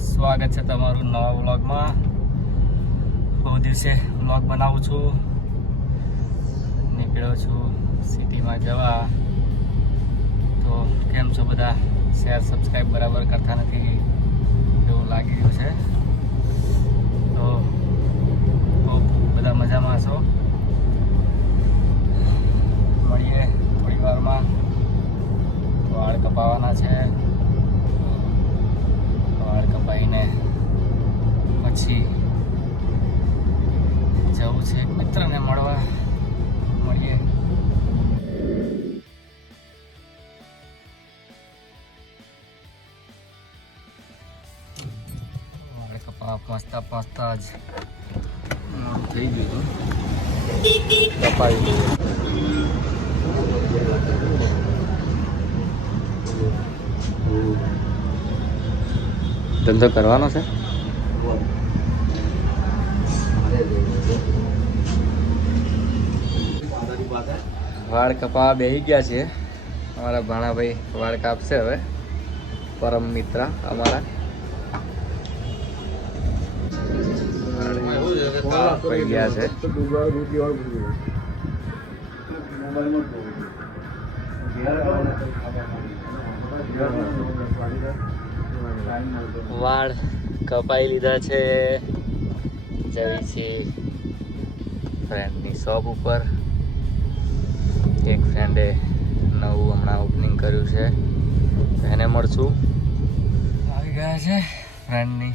સ્વાગત છે તમારું નવા વ્લોગમાં. બહુ દિવસે વ્લોગ બનાવું છું. નીકળ્યો છું સિટીમાં જવા. તો કેમ છો બધા? શેર સબસ્ક્રાઈબ બરાબર કરતા નથી એવું લાગી રહ્યું છે. તો બધા મજામાં હશો. મળીએ થોડી વારમાં. વાળ કપાવાના છે. વાળ કપાઈને પછી જવું છે એક મિત્રને મળવા. મળીએ. વાળ કપાવા પહોંચતા જ મોડું થઈ ગયું હતું. કપાઈ ધંધો કરવાનો છે. વાળ કપાવા બેસી ગયા છે. અમારા ભાણાભાઈ વાળ કાપશે હવે. પરમ મિત્ર અમારા કાપાઈ ગયા છે. વાળ કપાઈ લીધા છે. જવી છે ફ્રેન્ડની શોપ ઉપર. એક ફ્રેન્ડે નવું હમણાં ઓપનિંગ કર્યું છે, એને મળશું. આવી ગયા છે ફ્રેન્ડની.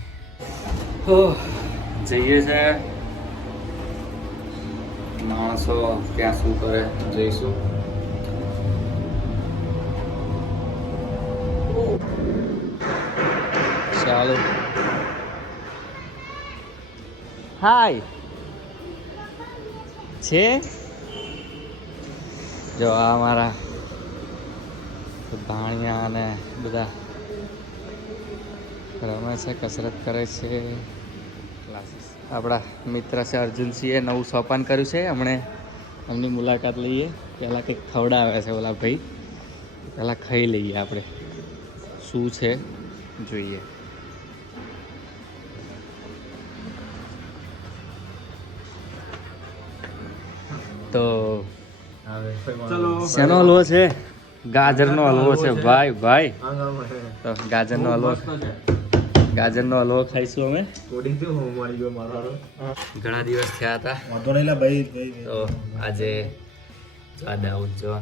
જઈએ છે. માણસો ત્યાં શું કરે જોઈશું. ચાલો. હાય છે. જો આ મારા ભાણિયા અને બધા રમે છે, કસરત કરે છે. ક્લાસીસ આપણા મિત્ર છે અર્જુનસિંહે નવું સોપાન કર્યું છે. હમણે એમની મુલાકાત લઈએ. પહેલાં કંઈક ખવડાવે છે ઓલા ભાઈ. પહેલાં ખાઈ લઈએ આપણે શું છે જોઈએ. તો શેનો હલવો છે? ગાજરનો હલવો છે ભાઈ. ભાઈ તો ગાજરનો હલવો ખાઈશું અમે. ઘણા દિવસ થયા હતા તો આજે દાઉદ જો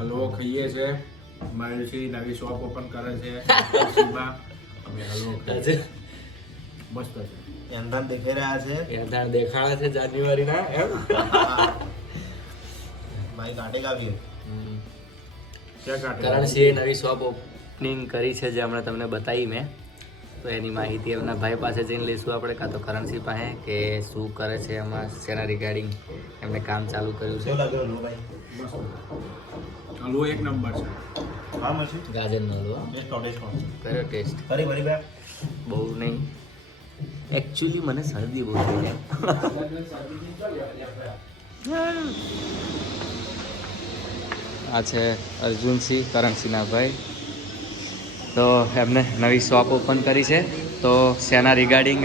હલવો ખાઈએ છે. મારી નવી શોપ ઓપન કરે છે. અમે હલવો આજે મસ્ત છે. એંધાણ દેખાઈ રહ્યા છે. યાદાણ દેખાડા છે જાન્યુઆરીના એમ. ભાઈ કાંટે કાપી કરણસિંહે નવી શોપ ઓપનિંગ કરી છે જે હમણાં તમને બતાવી મેં. તો એની માહિતી એમના ભાઈ પાસે જઈને લઈશું આપણે, કાં તો કરણસિંહ પાસે, કે શું કરે છે એમાં, શેના રિગાર્ડિંગ એમને કામ ચાલુ કર્યું છે. શું લાગ્યો હલવો ભાઈ? હલવો એક નંબર છે. હા મસી ગાજરનો હલવો ટેસ્ટ કર્યો ટેસ્ટ. ફરી ભાઈ બહુ નહીં, એકચ્યુઅલી મને શરદી બહુ થઈ જાય. આ છે અર્જુનસિંહ, કરણસિંહના ભાઈ. તો એમને નવી શોપ ઓપન કરી છે. તો શેના રિગાર્ડિંગ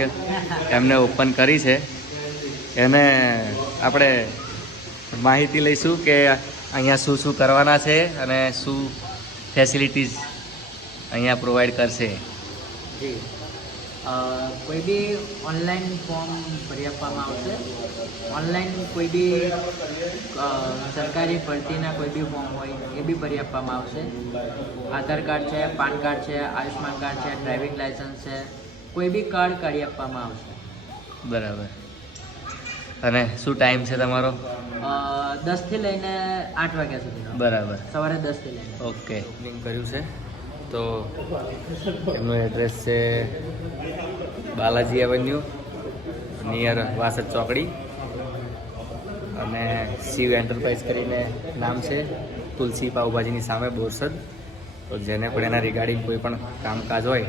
એમને ઓપન કરી છે એને આપણે માહિતી લઈશું કે અહીંયા શું શું કરવાના છે અને શું ફેસિલિટીઝ અહીંયા પ્રોવાઈડ કરશે. કોઈ બી ઓનલાઈન ફોર્મ ભરી આપવામાં આવશે. ઓનલાઈન કોઈ બી સરકારી ભરતીના કોઈ બી ફોર્મ હોય એ બી ભરી આપવામાં આવશે. આધાર કાર્ડ છે, પાન કાર્ડ છે, આયુષ્માન કાર્ડ છે, ડ્રાઇવિંગ લાઇસન્સ છે, કોઈ બી કાર્ડ કાઢી આપવામાં આવશે. બરાબર. અને શું ટાઈમ છે તમારો? 10 થી લઈને 8 વાગ્યા સુધીનો. બરાબર. સવારે 10 થી લઈને. ઓકે. ઓપનિંગ કર્યું છે. તો એમનું એડ્રેસ છે બાલાજી એવન્યુ નિયર વાસદ ચોકડી, અને શિવ એન્ટરપ્રાઇઝ કરીને નામ છે. તુલસી પાઉભાજીની સામે બોરસદ. તો જેને પણ એના રિગાર્ડિંગ કોઈ પણ કામકાજ હોય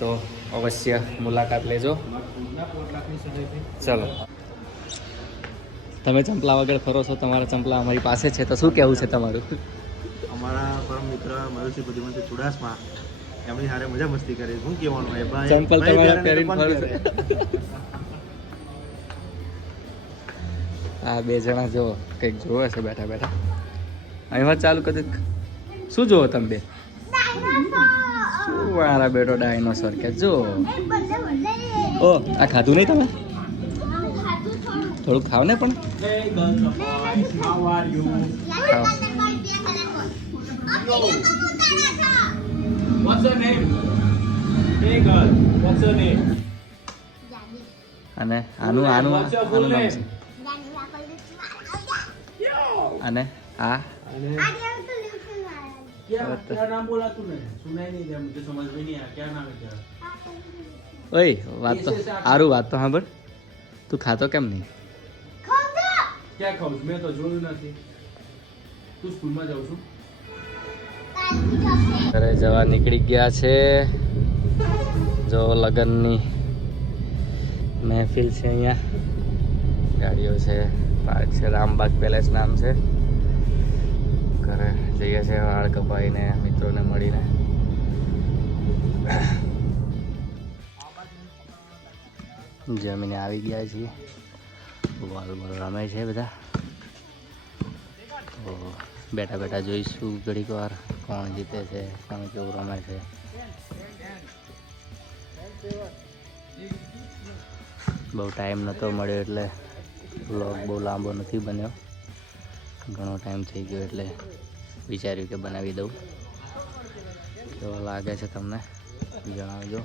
તો અવશ્ય મુલાકાત લેજો. ચલો. તમે ચંપલા વગર ફરો છો, તમારા ચંપલા અમારી પાસે છે, તો શું કહેવું છે તમારું? અમારા પરમ મિત્ર મયુરસિંહ બુદ્ધિમંત ચુડાસમા એમની હારે મજા મસ્તી કરે શું કહેવાનું હોય ભાઈ ચંપલ ભાઈ તમારા પહેરે ને પહેરીને તો કોણ ફરશે. પહેરે? આ બે જણા જો કંઈક જોવે છે બેઠા બેઠા. અહીં વાત ચાલુ કરી દે. શું જોવો તમે બે? શું મારા બેટો ડાયનોસર કે જો. ઓ આ ખાધું નહીં તમે? થોડુંક ખાવ ને પણ. ખાઓ. What's your name? Hey girl, what's your name? અને આનું આનું What's your full આનું નામ name? છે. અને આ क्या क्या नाम बोला तूने? सुना ही नहीं दिया मुझे समझ में नहीं आया क्या नाम है तेरा? ઓય વાત તો સારું વાત તો સાંભળ. તું ખાતો કેમ નહીં? क्या खाऊं मैं तो જોયું નથી. તું સ્કૂલમાં જાઉં છું? ઘરે જવા નીકળી ગયા છે. જો લગ્નની મહેફિલ છે અહીંયા. ગાડીઓ છે, પાર્ક છે, રામબાગ પેલેસ નામ છે. ઘરે જઈએ છીએ વાળ કપાઈને મિત્રોને મળીને. જમીને આવી ગયા છીએ. બોલ બોલ રમે છે બધા. તો બેઠા બેઠા જોઈશું ઘડીક વાર કોણ જીતે છે, કોણ કેવું રમે છે. બહુ ટાઈમ નહોતો મળ્યો એટલે વ્લોગ બહુ લાંબો નથી બન્યો. ઘણો ટાઈમ થઈ ગયો એટલે વિચાર્યું કે બનાવી દઉં. કેવો લાગે છે તમને જણાવજો.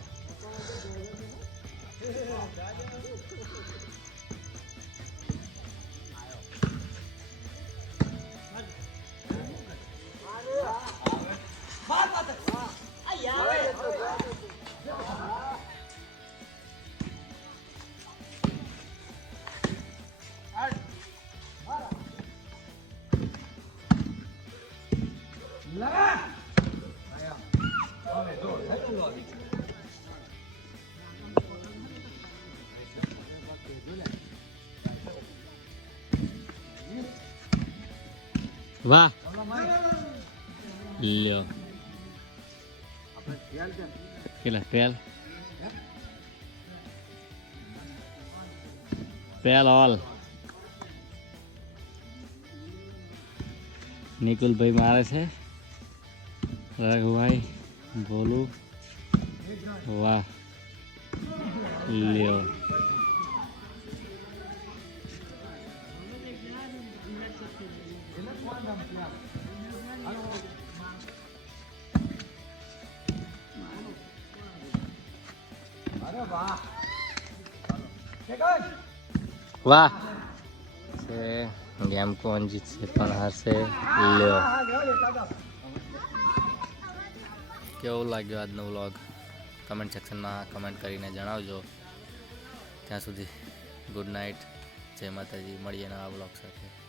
વાહ લ્યો કેટલા પેલ ઓલ. નિકુલભાઈ મારે છે, રઘુભાઈ બોલું. વાહ લ્યો. વાહ છે. ગેમ કોણ જીતશે પણ હારશે લ્યો. કેવું લાગ્યું આજનો વ્લોગ કમેન્ટ સેક્શનમાં કમેન્ટ કરીને જણાવજો. ત્યાં સુધી ગુડ નાઇટ, જય માતાજી. મળીએ નવા વ્લોગ સાથે.